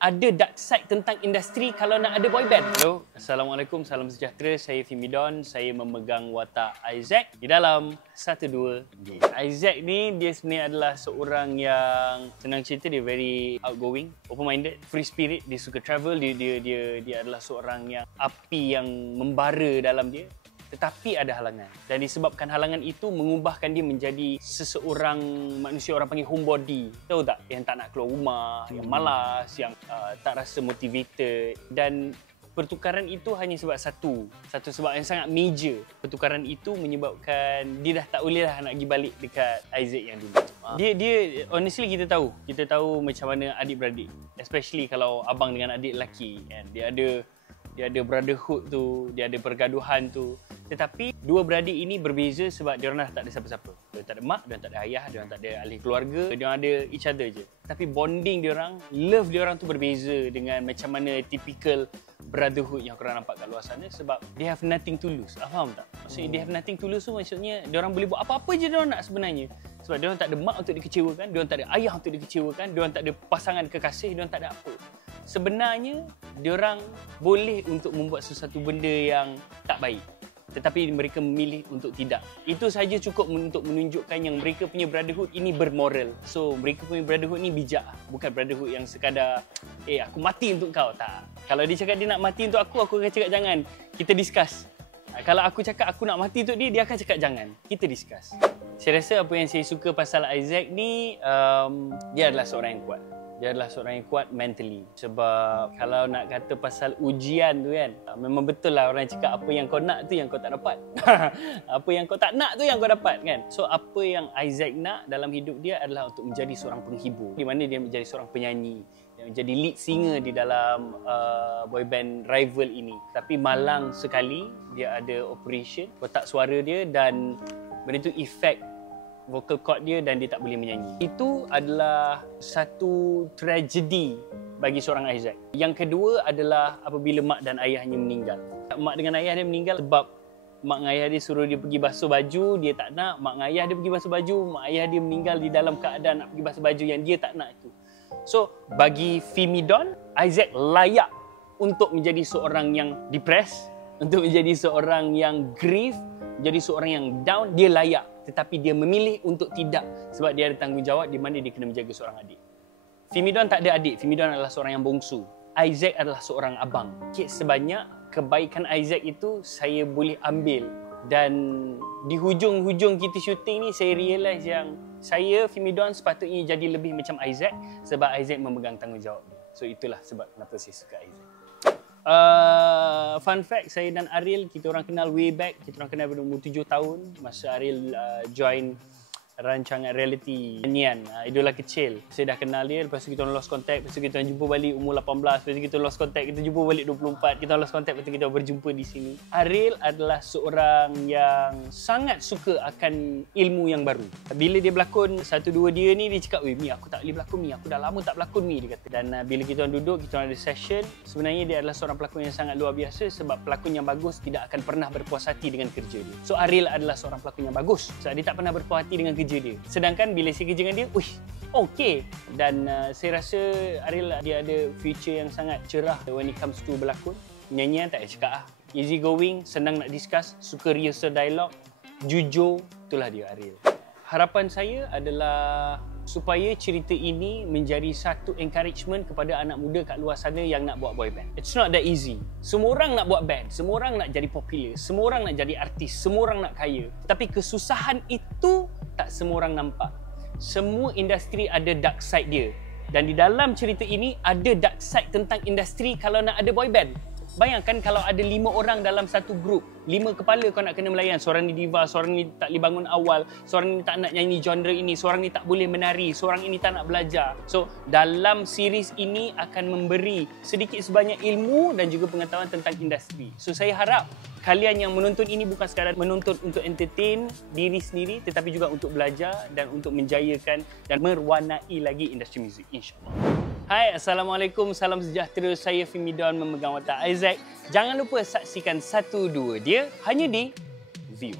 ada dark side tentang industri kalau nak ada boy band. Hello, Assalamualaikum, salam sejahtera. Saya Fimidon, saya memegang watak Isaac di dalam 12 Game. Isaac ni dia sebenarnya adalah seorang yang senang cerita, dia very outgoing, open-minded, free spirit, dia suka travel, dia adalah seorang yang api yang membara dalam dia. Tetapi ada halangan, dan disebabkan halangan itu mengubahkan dia menjadi seseorang manusia orang panggil homebody. Tahu tak? Yang tak nak keluar rumah, yang malas, yang tak rasa motivated. Dan pertukaran itu hanya sebab satu sebab yang sangat major. Pertukaran itu menyebabkan dia dah tak boleh lah nak pergi balik dekat Isaac yang dulu. Dia honestly kita tahu macam mana adik-beradik, especially kalau abang dengan adik lelaki kan. Dia ada brotherhood tu, dia ada pergaduhan tu. Tetapi dua beradik ini berbeza sebab diorang dah tak ada siapa-siapa. Diorang tak ada mak, diorang tak ada ayah, diorang tak ada ahli keluarga, diorang ada each other je. Tapi bonding diorang, love diorang tu berbeza dengan macam mana typical brotherhood yang korang nampak kat luar sana, sebab they have nothing to lose. Faham tak? Maksudnya they have nothing to lose tu maksudnya diorang boleh buat apa-apa je diorang nak sebenarnya. Sebab diorang tak ada mak untuk dikecewakan, diorang tak ada ayah untuk dikecewakan, diorang tak ada pasangan kekasih, diorang tak ada apa. Sebenarnya diorang boleh untuk membuat sesuatu benda yang tak baik, tetapi mereka memilih untuk tidak. Itu sahaja cukup untuk menunjukkan yang mereka punya brotherhood ini bermoral. So mereka punya brotherhood ni bijak. Bukan brotherhood yang sekadar aku mati untuk kau. Tak. Kalau dia cakap dia nak mati untuk aku akan cakap jangan. Kita discuss. Kalau aku cakap aku nak mati untuk dia akan cakap jangan. Kita discuss. Saya rasa apa yang saya suka pasal Isaac ni, dia adalah seorang yang kuat. Dia adalah seorang yang kuat mentally. Sebab kalau nak kata pasal ujian tu kan, memang betul lah orang cakap apa yang kau nak tu yang kau tak dapat. Apa yang kau tak nak tu yang kau dapat kan. So apa yang Isaac nak dalam hidup dia adalah untuk menjadi seorang penghibur. Di mana dia menjadi seorang penyanyi, dia menjadi lead singer di dalam boyband rival ini. Tapi malang sekali dia ada operation kotak suara dia, dan benda tu efek vocal cord dia dan dia tak boleh menyanyi. Itu adalah satu tragedi bagi seorang Isaac. Yang kedua adalah apabila mak dan ayahnya meninggal. Mak dengan ayah dia meninggal sebab mak dengan ayah dia suruh dia pergi basuh baju, dia tak nak. Mak dengan ayah dia pergi basuh baju, mak ayah dia meninggal di dalam keadaan nak pergi basuh baju yang dia tak nak itu. So, bagi Fimidon, Isaac layak untuk menjadi seorang yang depressed, untuk menjadi seorang yang grief, menjadi seorang yang down. Dia layak. Tetapi dia memilih untuk tidak sebab dia ada tanggungjawab di mana dia kena menjaga seorang adik. Fimidon tak ada adik. Fimidon adalah seorang yang bongsu. Isaac adalah seorang abang. Sebanyak kebaikan Isaac itu saya boleh ambil. Dan di hujung-hujung kita syuting ni saya realise yang saya, Fimidon, sepatutnya jadi lebih macam Isaac sebab Isaac memegang tanggungjawab dia. So itulah sebab kenapa saya suka Isaac. Fun fact, saya dan Ariel, kita orang kenal way back. Kita orang kenal pada umur 7 tahun. Masa Ariel join rancangan reality nyanyian, Idola Kecil. Saya dah kenal dia, lepas tu kita orang lost contact. Lepas tu kita orang jumpa balik umur 18. Lepas tu kita lost contact, kita jumpa balik 24. Kita orang lost contact, lepas tu kita berjumpa di sini. Ariel adalah seorang yang sangat suka akan ilmu yang baru. Bila dia berlakon satu dua dia ni, dia cakap, Mi, aku tak boleh berlakon, Mi. Aku dah lama tak berlakon, Mi, dia kata. Dan bila kita orang duduk, kita orang ada session. Sebenarnya dia adalah seorang pelakon yang sangat luar biasa sebab pelakon yang bagus tidak akan pernah berpuas hati dengan kerja dia. So Ariel adalah seorang pelakon yang bagus sebab dia tak pernah berpuas hati dengan kerja dia. Sedangkan bila saya kerja dengan dia, okey. Dan saya rasa Ariel dia ada future yang sangat cerah when it comes to berlakon. Nyanyian tak payah cakap . Easy going, senang nak discuss, suka rehearsal dialog, jujur, itulah dia Ariel. Harapan saya adalah supaya cerita ini menjadi satu encouragement kepada anak muda kat luar sana yang nak buat boy band. It's not that easy. Semua orang nak buat band, semua orang nak jadi popular, semua orang nak jadi artis, semua orang nak kaya. Tapi kesusahan itu tak semua orang nampak. Semua industri ada dark side dia. Dan di dalam cerita ini ada dark side tentang industri kalau nak ada boy band. Bayangkan kalau ada 5 orang dalam satu grup, 5 kepala kau nak kena melayan. Seorang ni diva, seorang ni tak boleh bangun awal, seorang ni tak nak nyanyi genre ini, seorang ni tak boleh menari, seorang ini tak nak belajar. So, dalam series ini akan memberi sedikit sebanyak ilmu dan juga pengetahuan tentang industri. So, saya harap kalian yang menonton ini bukan sekadar menonton untuk entertain diri sendiri, tetapi juga untuk belajar dan untuk menjayakan dan mewarnai lagi industri muzik, insyaAllah. Hai, Assalamualaikum, salam sejahtera. Saya Fimidon memegang watak Isaac. Jangan lupa saksikan 1-2 dia hanya di View.